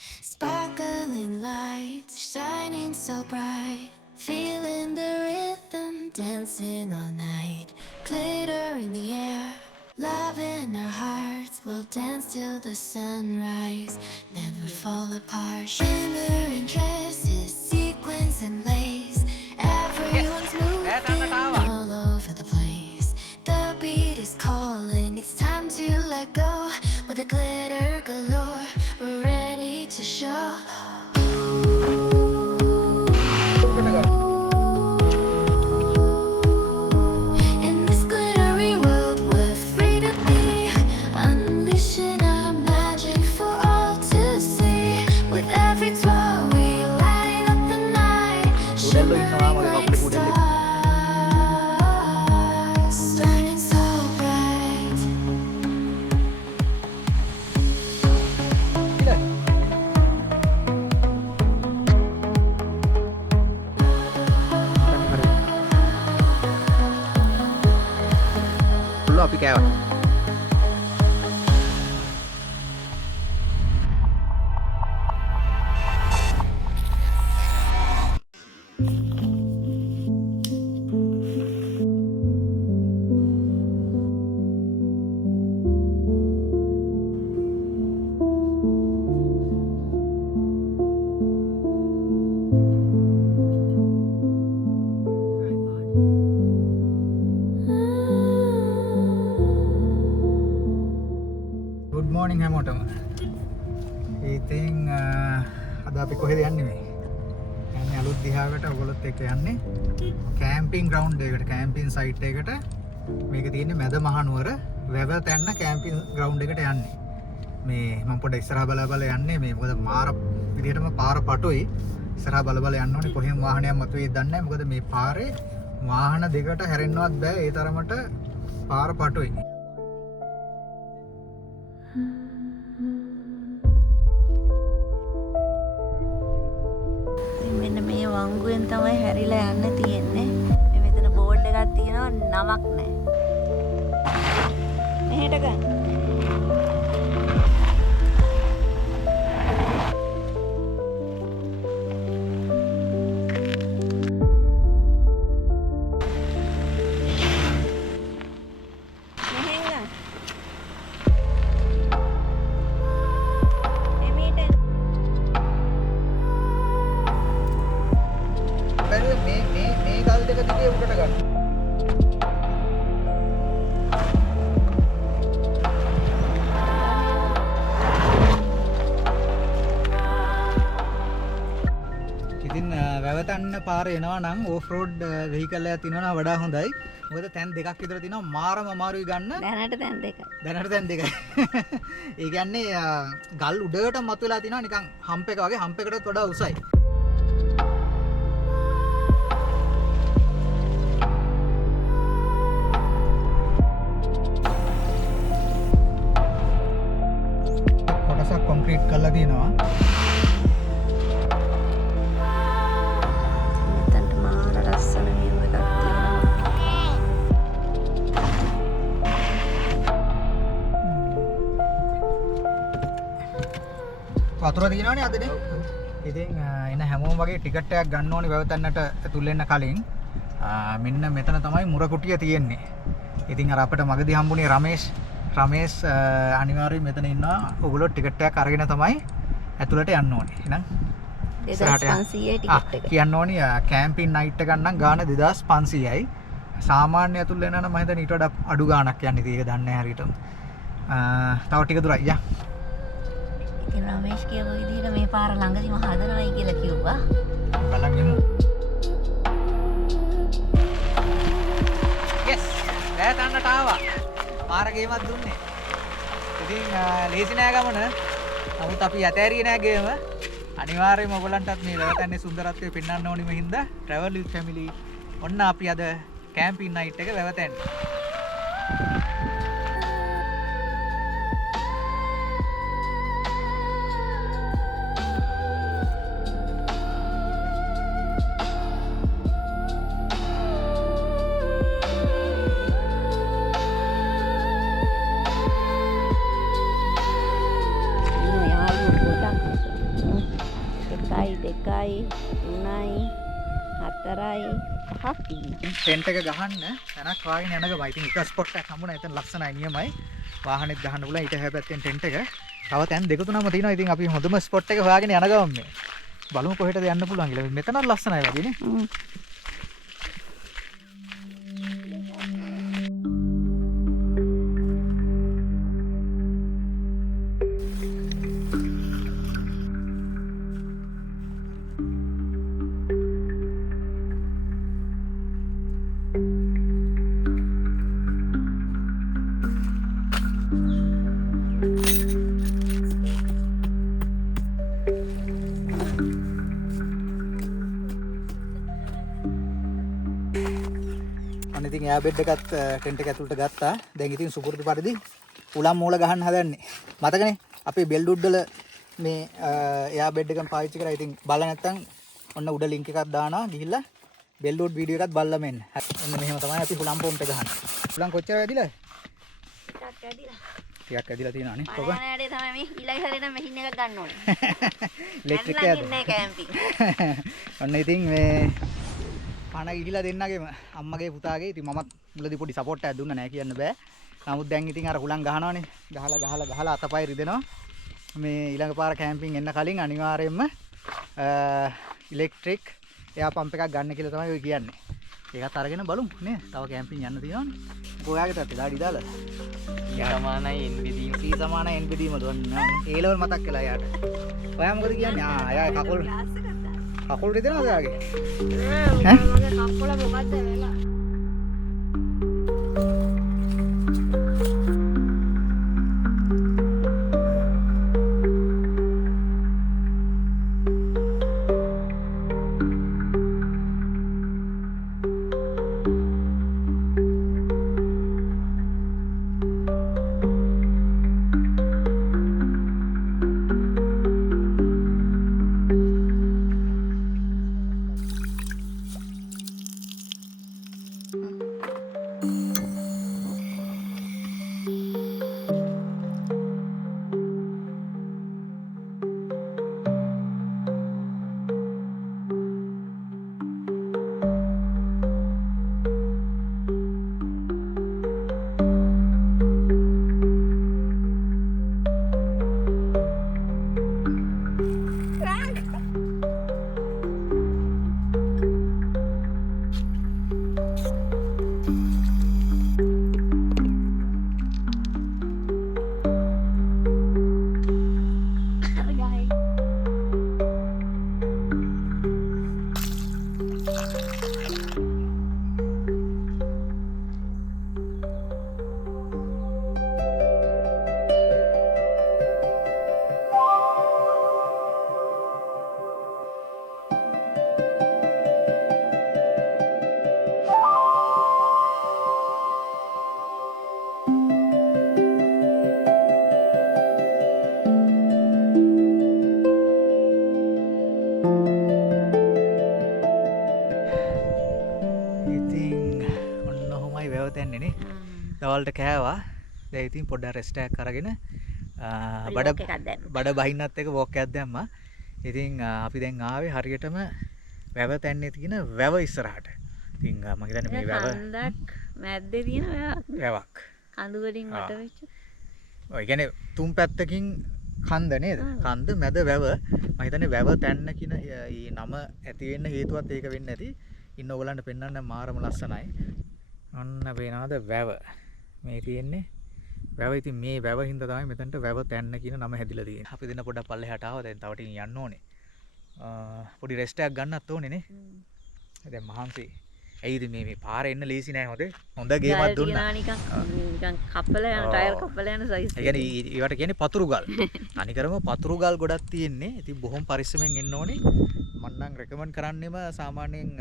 Sparkling lights shining so bright. Feeling the rhythm, dancing all night. Glitter in the air, love in our hearts. We'll dance till the sunrise, never fall apart. Shimmering dresses, sequins and lace. Everyone's moving all over the place. The beat is calling, it's time to let go. With the glitter galore, we're ready to show. In this glittery world, we're free to be, unleashing our magic for all to see. With every twirl, we light up the night, shimmering like stars, shining so bright. අපි කෑවා. Good morning හැමෝටම. ඉතින් අද අපි කොහෙද යන්නේ මේ? යන්නේ අලුත් දිහාවට ඔයගොල්ලොත් එක්ක යන්නේ කැම්පින් ග්‍රවුන්ඩ් එකකට, කැම්පින් සයිට් එකකට. මේක තියෙන්නේ මැද මහනුවර වැවතැන්න කැම්පින් ග්‍රවුන්ඩ් එකට යන්නේ. මේ මම පොඩ්ඩක් ඉස්සරහා බල යන්නේ මේ මොකද මාර විදිහටම පාර පටුයි. ඉස්සරහා බල යන්න ඕනේ කොහෙන් වාහනයක් මතුවේද දන්නේ නැහැ. මොකද මේ පාරේ වාහන දෙකට හැරෙන්නවත් බෑ. ඒ තරමට පාර පටුයි. මෙන්න මේ වංගුවෙන් තමයි හැරිලා යන්න තියෙන්නේ. මේ මෙතන බෝඩ් එකක් තියෙනවා නමක් නැහැ. මෙහෙට ගන්න. මෙහෙන් ගන්න. එමෙහෙට බැලුවේ මේ ගල් දෙක දිගේ උඩට ගන්න. ඉතින් වැවතන්න පාර එනවා නම් ඕෆ් රෝඩ් වෙහිකල් එකක් තියෙනවා නම් වඩා හොඳයි. මොකද තැන් දෙකක් විතර තියෙනවා මාරම අමාරුයි ගන්න. දැනට දැන් දෙකයි. දැනට දැන් දෙකයි. ඒ කියන්නේ ගල් උඩට මතුවලා තිනවා නිකන් හම්ප් එක වගේ, හම්ප් එකටත් වඩා උසයි. කොටසක් කොන්ක්‍රීට් කරලා තියෙනවා. මෙතනට මාර ලස්සන view එකක් තියෙනවා. වතුර තියෙනවනේ අදනේ. ඉතින් එන හැමෝම වගේ ටිකට් එකක් ගන්න ඕනේ වැවතන්නට ඇතුල් වෙන්න කලින්. මෙන්න මෙතන තමයි මුරකුටිය තියෙන්නේ. ඉතින් අර අපිට මගදී හම්බුනේ රමේෂ් අනිවාර්යයෙන් මෙතන ඉන්නවා. ඔයගොල්ලෝ ටිකට් එකක් අරගෙන තමයි ඇතුළට යන්න ඕනේ. එහෙනම් 2500 ටිකට් එක. කියන්න ඕනේ කැම්පින් නයිට් එකක් නම් ගාන 2500යි. සාමාන්‍ය ඇතුල් වෙනා නම් මම හිතන්නේ ඊට වඩා අඩු ගාණක් යන්නේ. ඒක දන්නේ නැහැ හරියටම. තව ටික දුරයි යා. ඉතින් රමේෂ් කියපු විදිහට මේ පාර ළඟදිම හදනවයි කියලා කිව්වා. බලන් යමු. yes වැවතන්නට ආවා. පාර ගේමක් දුන්නේ. ඉතින් ලේසි නෑ ගමන. නමුත් අපි ඇතෑරියේ නෑ ගේම. අනිවාර්යයෙන්ම ඔයගලන්ටත් මේ වැවතන්නේ සුන්දරත්වය පෙන්වන්න ඕනිම හින්දා travel with family ඔන්න අපි අද කැම්පින් නයිට් එක වැවතන්නේ. 2යි 3යි 4යි 5ක් ඉන්නවා. ටෙන්ට් එක ගහන්න තැනක් හොයාගෙන යන ගමන් ඉතින් එක ස්පොට් එකක් හම්බුණා. එතන ලස්සනයි නියමයි. වාහනෙත් ගහන්න පුළුවන්. ඊට හැපැත්තෙන් ටෙන්ට් එක. තව තැන් දෙක තුනක්ම තියෙනවා. ඉතින් අපි හොඳම ස්පොට් එක හොයාගෙන යන ගමන් මේ බලමු කොහෙටද යන්න පුළුවන් කියලා. මෙතනත් ලස්සනයි වගේ නේ. ඉතින් එයා බෙඩ් එකත් ටෙන්ට් එක ඇතුළට ගත්තා. දැන් ඉතින් සුපුරුදු පරිදි උලම් මූල ගහන්න හදන්නේ. මතකනේ අපේ බෙල්ඩුඩ් වල මේ එයා බෙඩ් එකම පාවිච්චි කරා. ඉතින් බලලා නැත්තම් ඔන්න උඩ ලින්ක් එකක් දානවා. ගිහිල්ලා බෙල්ඩුඩ් වීඩියෝ එකත් බලලා මෙන්න. ඔන්න මෙහෙම තමයි අපි උලම් පොම්ප් එක ගහන්නේ. උලම් කොච්චර වැඩිලාද? ටිකක් ඇදිලා. ටිකක් ඇදිලා තියෙනවා නේ. කොහොම? පාරේ තමයි මේ ඊළඟ හැරේ නම් මැෂින් එකක් ගන්න ඕනේ. ඉලෙක්ට්‍රික් එකද? ඉන්නේ කැම්පින්. ඔන්න ඉතින් මේ පණ ගිහිලා දෙන්නගේම අම්මගේ පුතාගේ ඉතින් මමත් මුලදී පොඩි සපෝට් එකක් දුන්නා නෑ කියන්න බෑ. නමුත් දැන් ඉතින් අර හුලං ගහනවානේ. ගහලා අතපය රිදෙනවා. මේ ඊළඟ පාර කැම්පින් එන්න කලින් අනිවාර්යයෙන්ම ඉලෙක්ට්‍රික් එයා පම්ප් එකක් ගන්න කියලා තමයි ඔය කියන්නේ. ඒකත් අරගෙන බලමු නේ. තව කැම්පින් යන්න තියෙනවනේ. ඔයාගේ තාත්තේ ගාඩි දාලා. සමානයි එන්බිදීම. C සමානයි එන්බිදීම දුන්න. ඒ ලෙවල් මතක් කළා යාට. ඔයා මොකද කියන්නේ? එයා කකුල් රිදෙනවද ඔයාගේ? මගේ කකුල මොකද්ද වෙලා? දවල්ට කෑවා. දැන් ඉතින් පොඩ්ඩක් රෙස්ට් එකක් අරගෙන බඩ බහින්නත් එක වොක් එකක් දැම්මා. ඉතින් අපි දැන් ආවේ හරියටම වැව තැන්නේ තියෙන වැව ඉස්සරහට. ඉතින් මම හිතන්නේ මේ වැව කන්දක් මැද්දේ තියෙන වැවක්. කඳු වලින් වට වෙච්ච. ඔය කියන්නේ තුන් පැත්තකින් කන්ද නේද? කන්ද මැද වැව. මම හිතන්නේ වැව තැන්න කියන මේ නම ඇති වෙන්න හේතුවත් ඒක වෙන්න ඇති. ඉන්න ඕගලන්ට පෙන්වන්න මාරම ලස්සනයි. ඔන්න පේනවාද වැව. මේ තියෙන්නේ වැව. ඉතින් මේ වැව හින්දා තමයි මෙතනට වැව තැන්න කියන නම හැදිලා තියෙන්නේ. අපි දෙන්න පොඩ්ඩක් පල්ලෙහාට ආවා. දැන් තව ටිකක් යන්න ඕනේ. පොඩි රෙස්ට් එකක් ගන්නත් ඕනේ නේ. දැන් මහන්සි. ඇයිද මේ පාරේ එන්න ලීසි නෑ හොඳේ. හොඳ ගේමක් දුන්නා. නිකන් කප්පල යන ටයර් කප්පල යන සයිස්. ඒ කියන්නේ ඒවට කියන්නේ පතුරු ගල්. අනිකරම පතුරු ගල් ගොඩක් තියෙන්නේ. ඉතින් බොහොම පරිස්සමෙන් එන්න ඕනේ. මම නම් රෙකමන්ඩ් කරන්නෙම සාමාන්‍යයෙන්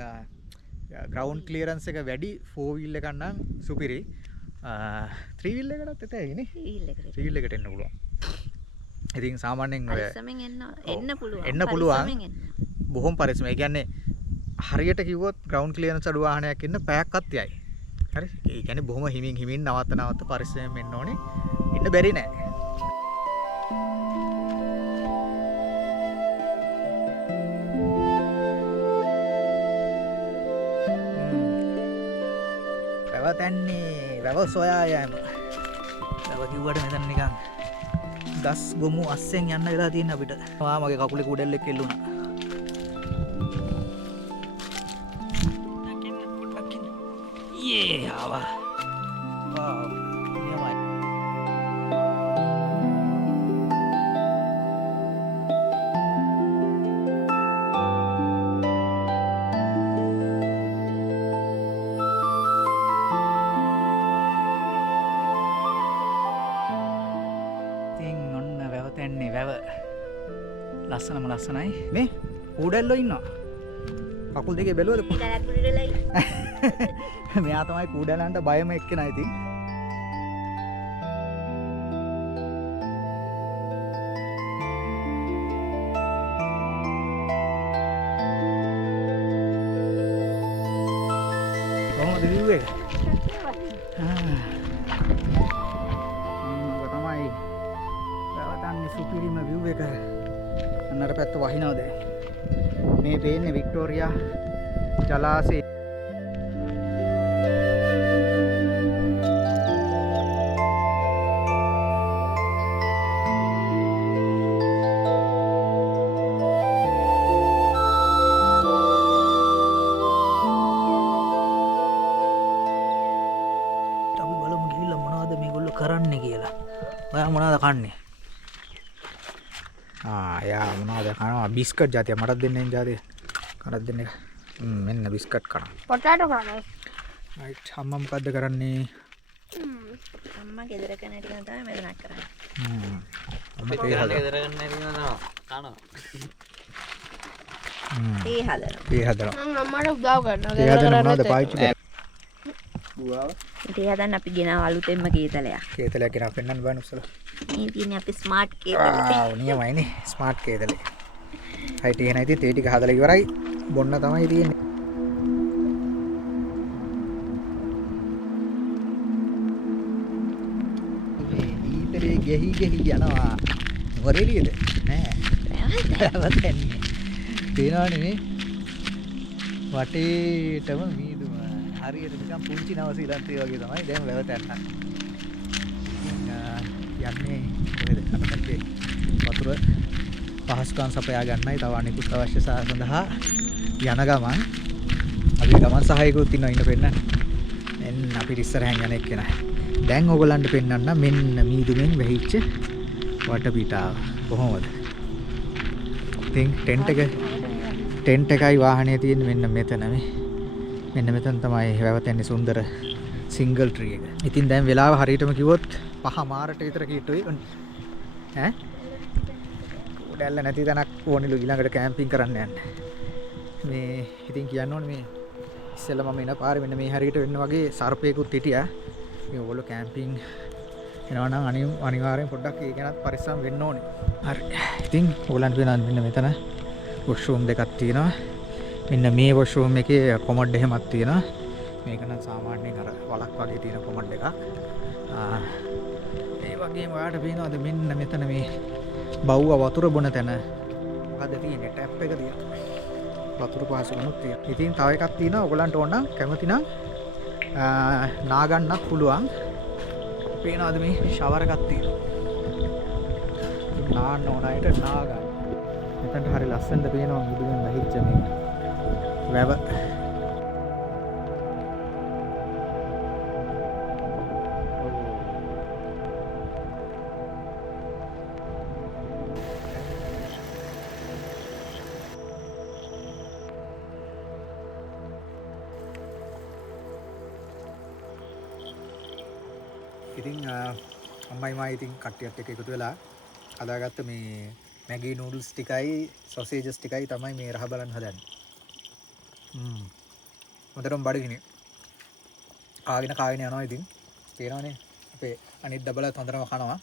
ග්‍රවුන්ඩ් ක්ලියරන්ස් එක වැඩි 4 wheel එකක් නම් සුපිරි. 3 wheel එකකටත් එතයි නේ. 3 wheel එකට එන්න පුළුවන්. ඉතින් සාමාන්‍යයෙන් ඔය එන්න පුළුවන්. එන්න පුළුවන්. බොහොම පරිස්සම. ඒ කියන්නේ හරියට කිව්වොත් ග්‍රවුන්ඩ් ක්ලියරන්ස් අඩු වාහනයක් එන්න පැයක්වත් යයි. හරි? ඒ කියන්නේ බොහොම හිමින් නවත්ත පරිස්සමෙන් එන්න ඕනේ. ඉන්න බැරි නෑ. තැන්නේ වැව සොයා යෑම. වැව කිව්වට මෙතන නිකන් ගස් ගොමු අස්සෙන් යන්න වෙලා තියෙන අපිට. මගේ කකුලේ කුඩෙල්ලෙක් එල්ලුණා. යේ ආවා. වාව්. නියමයි. ලස්සනම ලස්සනයි මේ කූඩැල්ලෝ ඉන්නවා කකුල් දෙකේ බැලුවද මෙයා තමයි කූඩැලන්ට බයම එක්කෙනා ඉතින් කොහොමද view එක තමයි වැවතන්නේ සුපිරිම view එක අන්නර පැත්ත වහිනවා දැන් මේ පේන්නේ වික්ටෝරියා ජලාශය අපි බලමු ගිහිල්ලා මොනවද මේගොල්ලෝ කරන්නේ කියලා. ඔයා මොනවද කන්නේ? යා මොනවද කනවා බිස්කට් જાතිය මටත් දෙන්න එන්න જાතිය කනක් දෙන්න එක මෙන්න බිස්කට් කනවා පොටෑටෝ කනවා රයිට් අම්මා මොකද්ද කරන්නේ අම්මා ගෙදර කන ටික තමයි මෙතනක් කරන්නේ අම්මා තේ හදලා ගෙදර ගන්න ඉන්නවා කනවා තේ හදනවා අම්මට උදව් කරනවා තේ හදන මොනවද පාවිච්චි කරන්නේ බුවාව තේ හදන්න අපි ගෙනාව අලුතෙන්ම කේතලයක් ගෙනා පෙන්නන්න බෑ නුස්සලා මේ තියෙන්නේ අපි ස්මාර්ට් කේතලේ ආ නියමයිනේ ස්මාර්ට් කේතලේ හයිට් එහෙනම් ඉතින් තේ ටික හදලා ඉවරයි බොන්න තමයි තියෙන්නේ මේ ඊතරේ ගෙහි යනවා වරේලියද නෑ වැවතන්නේ පේනවනේ මේ වටේටම මීදුම හරියට නිකන් පුංචි නවසීලන්තය වගේ තමයි දැන් වැවතන්න යන්නේ කොහෙද අපිට වතුර පහසුකම් සපයා ගන්නයි තව අනිකුත් අවශ්‍යතා සඳහා යන ගමන් අපි ගමන් සහායකයොත් ඉන්නවා ඉන්න පෙන්න මෙන්න අපි ඉස්සරහින් යන එක්කෙනා දැන් ඕගොල්ලන්ට පෙන්නන්න මෙන්න මීදුමෙන් වැහිච්ච වටපිටාව කොහොමද ඉතින් ටෙන්ට් එකයි වාහනේ තියෙන්නේ මෙන්න මෙතන මෙන්න මෙතන තමයි වැවතන්නේ සුන්දර සිංගල් ට්‍රී එක. ඉතින් දැන් වෙලාව හරියටම කිව්වොත් 5:00 විතර කීටුයි. ඈ? උඩැල්ල නැති තැනක් ඕනිලු ඊළඟට කැම්පින් කරන්න යන්න. මේ ඉතින් කියන්න ඕනේ මේ ඉස්සෙල්ලා මම එන පාරේ මෙන්න මේ හරියට වෙන්න වගේ සර්පයෙකුත් හිටියා. මේ ඕගොල්ලෝ කැම්පින් එනවා නම් අනිවාර්යෙන් පොඩ්ඩක් ඒ ගැනත් පරිස්සම් වෙන්න ඕනේ. හරි. ඉතින් ඕගොල්ලන්ට වෙනන් මෙන්න මෙතන වොෂ්රූම් දෙකක් තියෙනවා. මෙන්න මේ වොෂ්රූම් එකේ කොමඩ් එහෙමක් තියෙනවා. මේක නම් සාමාන්‍යයෙන් අර වලක් වගේ තියෙන කොමඩ් එකක්. ඒ වගේම ඔයාලට පේනවාද මෙන්න මෙතන මේ බව්ව වතුර බොන තැන මොකද තියෙන්නේ ටැප් එක තියෙනවා. වතුර පාසුකමක් තියෙනවා. ඉතින් තව එකක් තියෙනවා ඔයගලන්ට ඕන නම් කැමති නම් නාගන්නත් පුළුවන්. පේනවාද මේ ෂවර් එකක් තියෙනවා. නාන්න ඕන අයට නාගන්න. මෙතනට හරි ලස්සනට පේනවා මුදුනේ වැහිච්ච මේ වැව. ඉතින් අම්මයි මායි ඉතින් කට්ටියත් එක්ක එකතු වෙලා හදාගත්ත මේ මැගී නූඩල්ස් ටිකයි සොසේජස් ටිකයි තමයි මේ රහ බලන්න හදන්නේ. හොඳටම බඩගිනේ. කාගෙන යනවා ඉතින්. පේනවනේ අපේ අනිත් ඩබලත් හොඳටම කනවා.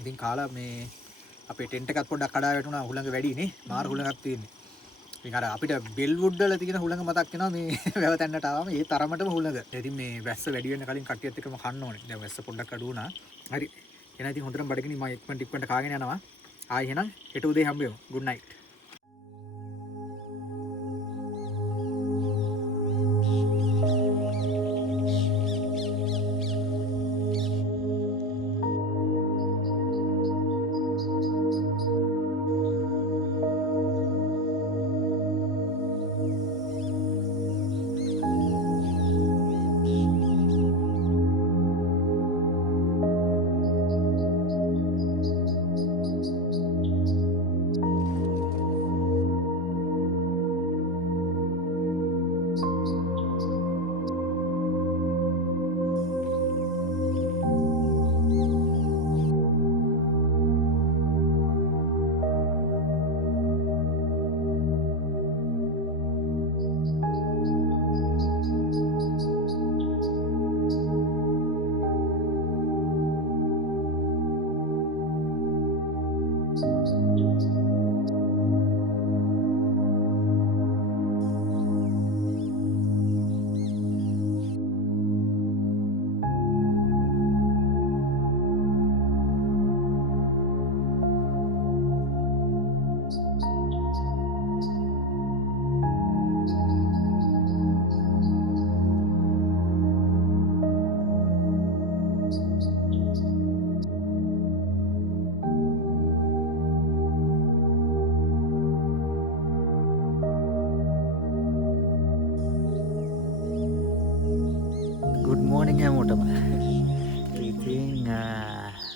ඉතින් කාලා මේ අපේ ටෙන්ට් එකත් පොඩ්ඩක් කඩා වැටුණා හුළඟ වැඩිනේ. මාර හුළඟක් තියෙන්නේ. ඉතින් අර අපිට බෙල්වුඩ් වල තියෙන හුළඟ මතක් වෙනවා මේ වැවතැන්නට ආවම ඒ තරමටම හුළඟ. ඉතින් මේ වැස්ස වැඩි වෙන්න කලින් කට්ටියත් එක්කම කන්න ඕනේ. දැන් වැස්ස පොඩ්ඩක් අඩු වුණා. හරි. එහෙනම් ඉතින් හොඳටම බඩගිනි මම ඉක්මනට කාගෙන යනවා. ආයි එහෙනම් හෙට උදේ හම්බෙමු. good night.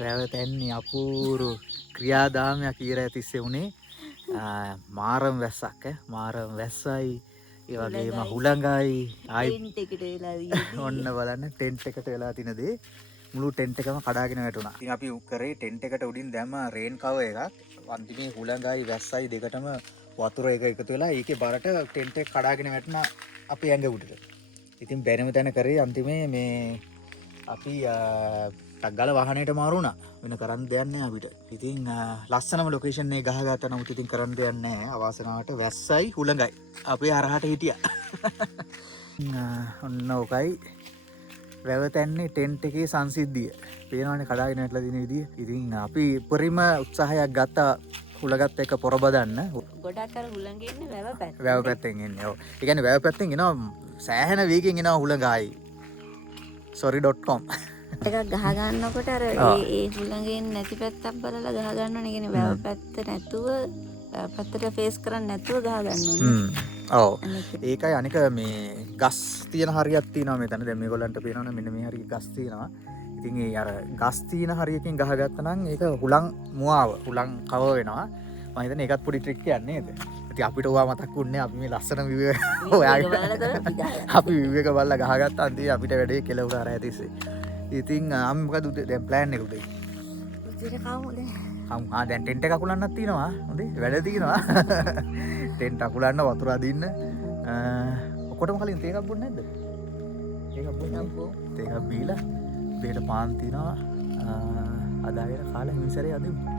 රැවතැන්නේ අපූරු ක්‍රියාදාමයක් ඊර තිස්සේ වුණේ මාරම් වැස්සක් මාරම් වැස්සයි ඒ වගේම හුළඟයි ආයි ටෙන්ට් එකට වෙලා දීදී. ඔන්න බලන්න ටෙන්ට් එකට වෙලා තින දේ මුළු ටෙන්ට් එකම කඩාගෙන වැටුණා. ඉතින් අපි කරේ ටෙන්ට් එකට උඩින් දැම්ම රේන් කවර් එකක්. අන්තිමේ හුළඟයි වැස්සයි දෙකටම වතුර එක එකතු වෙලා ඒකේ බරට ටෙන්ට් එක කඩාගෙන වැටුණා අපේ ඇඟ උඩට. ඉතින් බැරිම තැන කරේ අන්තිමේ මේ අපි ටග්ගල වාහනයට මාරු වුණා. වෙන කරන්න දෙයක් නැහැ අපිට. ඉතින් ලස්සනම ලොකේෂන් එක ගහගත්තා නමුත් ඉතින් කරන්න දෙයක් නැහැ. අවාසනාවට වැස්සයි හුළඟයි අපේ හරහට හිටියා. ඔන්න ඔකයි වැවතැන්නේ ටෙන්ට් එකේ සංසිද්ධිය. පේනවනේ කඩාගෙන වැටලා දින විදිය. ඉතින් අපි උපරිම උත්සාහයක් ගත්තා හුළඟත් එක්ක පොරබදන්න. ගොඩක් අර හුළඟ ඉන්නේ වැව පැත්ත. වැව පැත්තෙන් එන්නේ. ඔව්. ඒ කියන්නේ වැව පැත්තෙන් එනවා සෑහෙන වේගෙන් එනවා හුළඟයි. sorry.com එකක් ගහ ගන්නකොට අර ඒ හුළඟෙන් නැති පැත්තක් බලලා ගහ ගන්න ඕනේ. කියන්නේ වැව පැත්ත නැතුව පැත්තට ෆේස් කරන්නේ නැතුව ගහ ගන්න ඕනේ. ඔව්. ඒකයි අනික මේ ගස් තියෙන හරියක් තියෙනවා මෙතන. දැන් මේගොල්ලන්ට පේනවනේ මෙන්න මේ හරිය ගස් තියෙනවා. ඉතින් ඒ අර ගස් තියෙන හරියකින් ගහගත්තා නම් ඒක හුළං මුවාව හුළං කව වෙනවා. මම හිතන්නේ ඒකත් පොඩි ට්‍රික් එකක් නේද? ඉතින් අපිට ඕවා මතක් වුණේ අපි මේ ලස්සන view එක අපි view එක බලලා ගහගත්තා. අන්තිමේ අපිට වැඩේ කෙලවුණා රෑ තිස්සේ. ඉතින් අපි මොකද දැන් ප්ලෑන් එක උදේ? උදේට කවුද? දැන් ටෙන්ට් එක අකුලන්නත් තියෙනවා. හොඳේ වැඩ තියෙනවා. ටෙන්ට් අකුලන්න වතුර අදින්න. ඔක්කොටම කලින් තේ එකක් බොන්නේ නැද්ද? ඒකක් බොන්න. තේ එකක් බීලා බේට පාන් තියනවා. අදාගෙන කාලා හිමිසරේ අදිමු.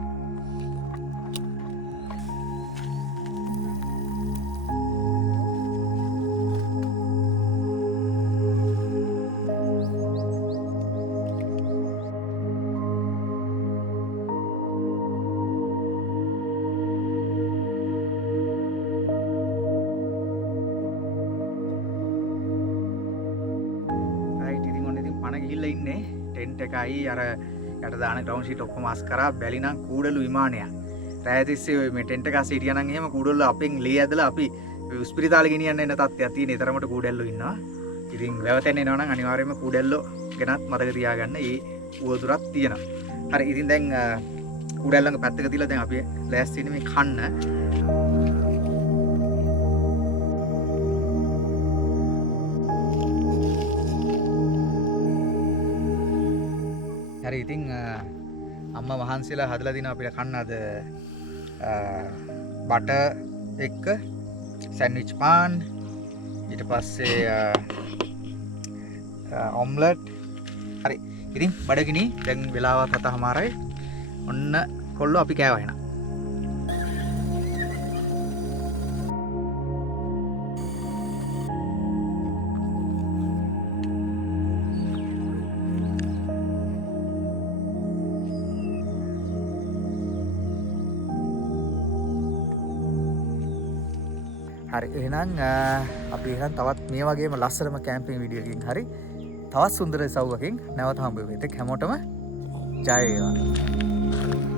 ටෙන්ට් එකයි අර යට දාන ග්‍රවුන්ඩ් ෂීට් ඔක්කොම අස් කරා බැලි නම් කූඩලු විමානයක්. රෑ තිස්සේ මේ ටෙන්ට් එක අස්සේ හිටියා නම් එහෙම කූඩල්ල අපෙන් ලේ ඇදලා අපි ස්පිරිතාලේ ගෙනියන්න එන තත්ත්වයක් තියෙන. ඊතරමට කූඩල්ලෝ ඉන්නවා. ඉතින් වැවතෙන් එනවා නම් අනිවාර්යයෙන්ම කූඩල්ලෝ ගෙනත් මතක තියාගන්න. ඒ උවදුරක් තියෙනවා. හරි ඉතින් දැන් කූඩල්ලංග පැත්තක තියලා දැන් අපි ලෑස්ති වෙන්නේ මේ කන්න. හරි ඉතින් අම්මා වහන්සේලා හදලා දින අපිට කන්න අද බටර් එක්ක සෑන්ඩ්විච් පාන් ඊට පස්සේ ඔම්ලට්. හරි ඉතින් බඩගිනි දැන් වෙලාව 7:00යි. ඔන්න කොල්ලෝ අපි කෑවා එහෙනම්. හරි එහෙනම් අපි එහෙනම් තවත් මේ වගේම ලස්සනම කැම්පින් වීඩියෝ එකකින් හරි තවත් සුන්දර සව්වකින් නැවත හම්බ වෙමු. ඒක හැමෝටම ජය වේවා.